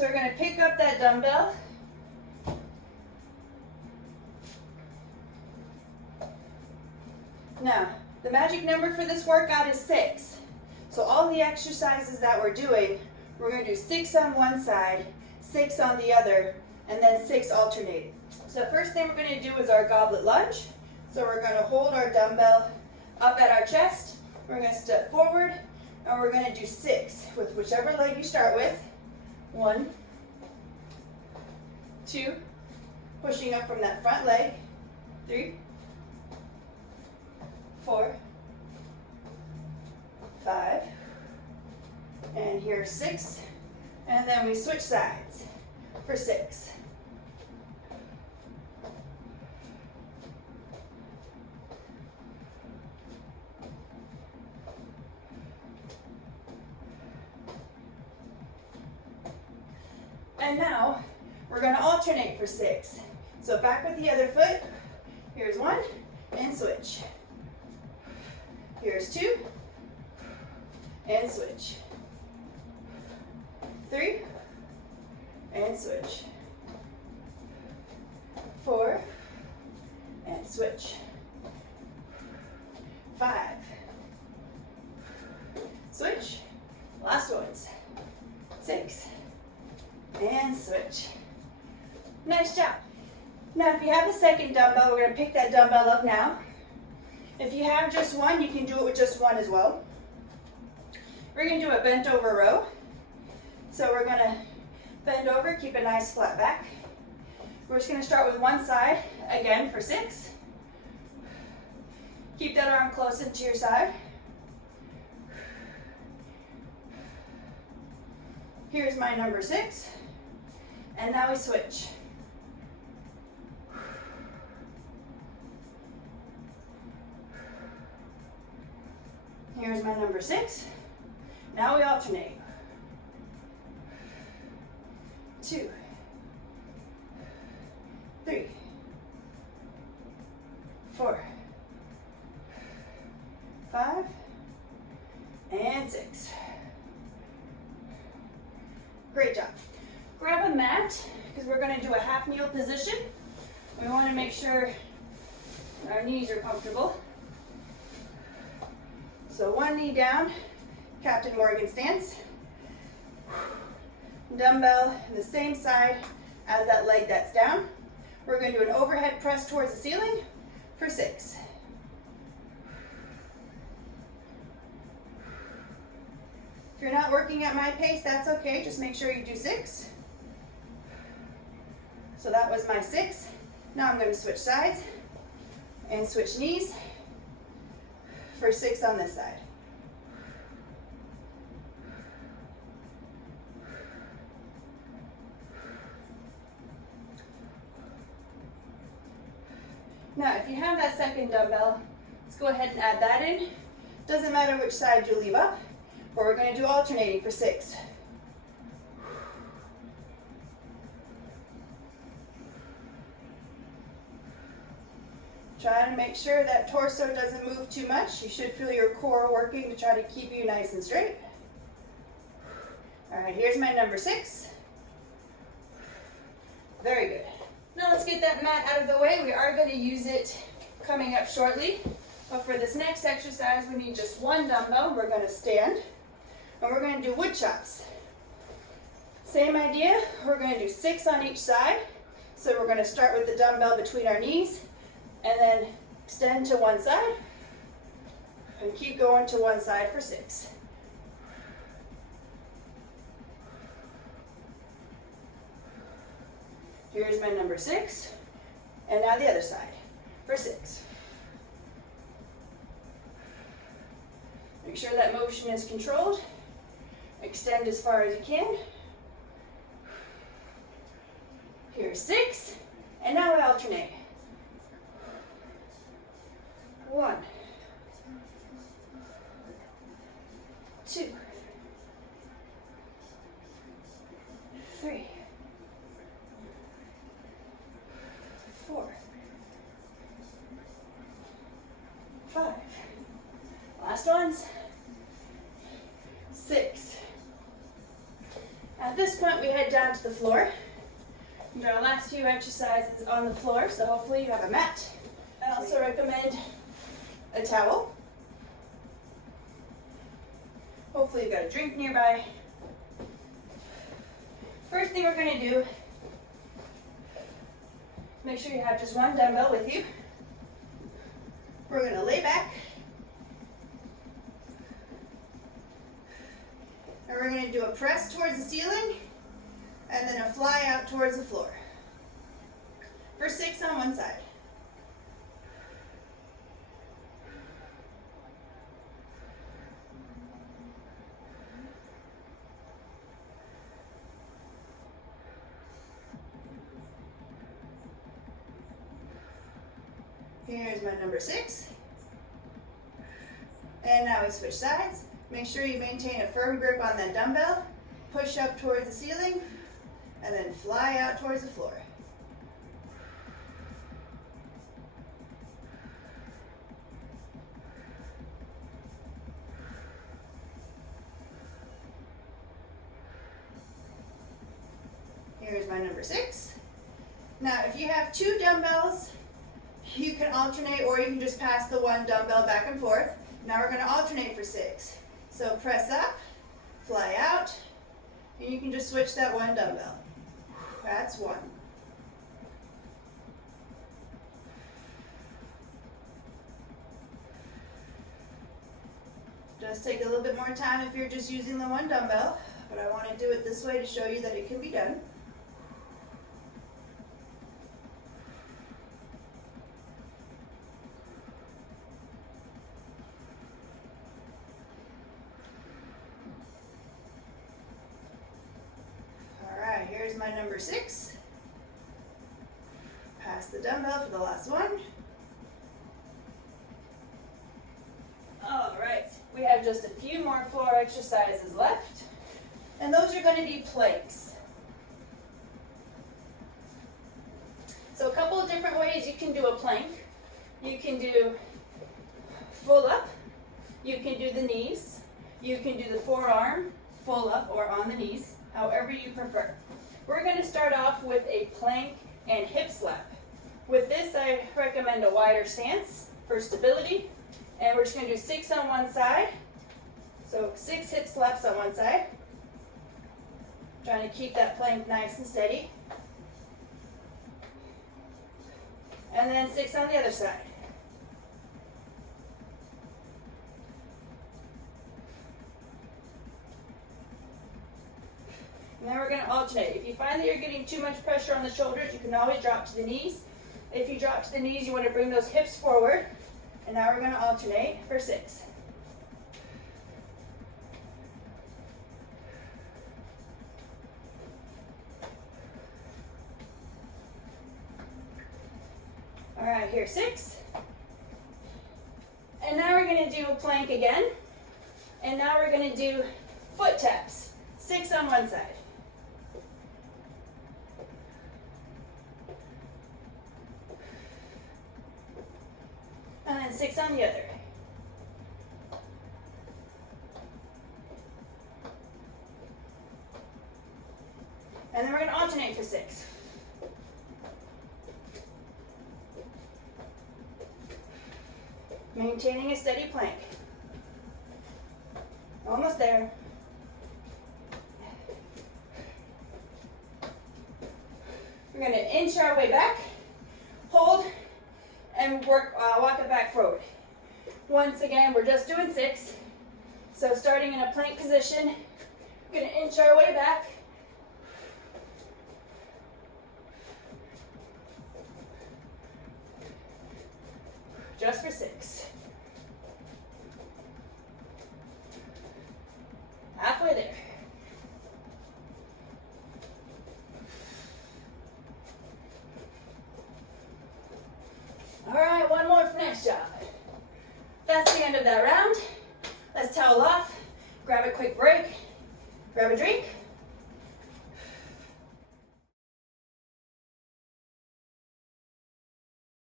So we're going to pick up that dumbbell. Now, the magic number for this workout is 6. So all the exercises that we're doing, we're going to do 6 on one side, 6 on the other, and then 6 alternating. So first thing we're going to do is our goblet lunge. So we're going to hold our dumbbell up at our chest. We're going to step forward, and we're going to do 6 with whichever leg you start with. 1, 2, pushing up from that front leg. 3, 4, 5, and here's 6, and then we switch sides for 6. And now we're going to alternate for 6. So back with the other foot. Here's 1, and switch. Here's 2, and switch. 3, and switch. 4, and switch. 5, switch. Last ones. 6, and switch. Nice job. Now if you have a second dumbbell, we're going to pick that dumbbell up now. If you have just one, you can do it with just one as well. We're going to do a bent over row. So we're going to bend over, keep a nice flat back. We're just going to start with one side, again for 6. Keep that arm close into your side. Here's my number 6. And now we switch. Here's my number 6. Now we alternate. 2, 3, 4, 5, and 6. Great job. Grab a mat, because we're going to do a half kneel position. We want to make sure our knees are comfortable. So one knee down, Captain Morgan stance. Dumbbell the same side as that leg that's down. We're going to do an overhead press towards the ceiling for 6. If you're not working at my pace, that's okay. Just make sure you do 6. So that was my 6. Now I'm going to switch sides and switch knees for 6 on this side. Now, if you have that second dumbbell, let's go ahead and add that in. Doesn't matter which side you leave up, but we're going to do alternating for 6. Try to make sure that torso doesn't move too much. You should feel your core working to try to keep you nice and straight. All right, here's my number 6. Very good. Now let's get that mat out of the way. We are going to use it coming up shortly. But for this next exercise, we need just one dumbbell. We're going to stand. And we're going to do wood chops. Same idea. We're going to do 6 on each side. So we're going to start with the dumbbell between our knees. And then extend to one side. And keep going to one side for 6. Here's my number 6. And now the other side for 6. Make sure that motion is controlled. Extend as far as you can. Here's 6. And now we alternate. 1, 2, 3, 4, 5. Last ones. 6. At this point, we head down to the floor. And our last few exercises on the floor, so hopefully you have a mat. I also recommend a towel. Hopefully you've got a drink nearby. First thing we're going to do, make sure you have just one dumbbell with you. We're going to lay back. And we're going to do a press towards the ceiling and then a fly out towards the floor. For 6 on one side. Here's my number 6. And now we switch sides. Make sure you maintain a firm grip on that dumbbell. Push up towards the ceiling, and then fly out towards the floor. Here's my number 6. Now, if you have 2 dumbbells, you can alternate, or you can just pass the one dumbbell back and forth. Now we're going to alternate for 6. So press up, fly out, and you can just switch that one dumbbell. That's 1. Does take a little bit more time if you're just using the one dumbbell, but I want to do it this way to show you that it can be done. Here's my number 6. Pass the dumbbell for the last one. All right, we have just a few more floor exercises left, and those are going to be planks. So a couple of different ways you can do a plank. You can do full up, you can do the knees, you can do the forearm, full up or on the knees, however you prefer. We're going to start off with a plank and hip slap. With this, I recommend a wider stance for stability. And we're just going to do 6 on one side. So 6 hip slaps on one side. Trying to keep that plank nice and steady. And then 6 on the other side. And then we're going to alternate. If you find that you're getting too much pressure on the shoulders, you can always drop to the knees. If you drop to the knees, you want to bring those hips forward. And now we're going to alternate for 6. All right, here's 6. And now we're going to do a plank again. And now we're going to do foot taps. 6 on one side. And then 6 on the other. And then we're going to alternate for 6. Maintaining a steady plank. Almost there. We're going to inch our way back, hold, and walk it back forward. Once again, we're just doing 6. So starting in a plank position, we're going to inch our way back. Just for 6. Halfway there. All right, one more for next job. That's the end of that round. Let's towel off, grab a quick break, grab a drink,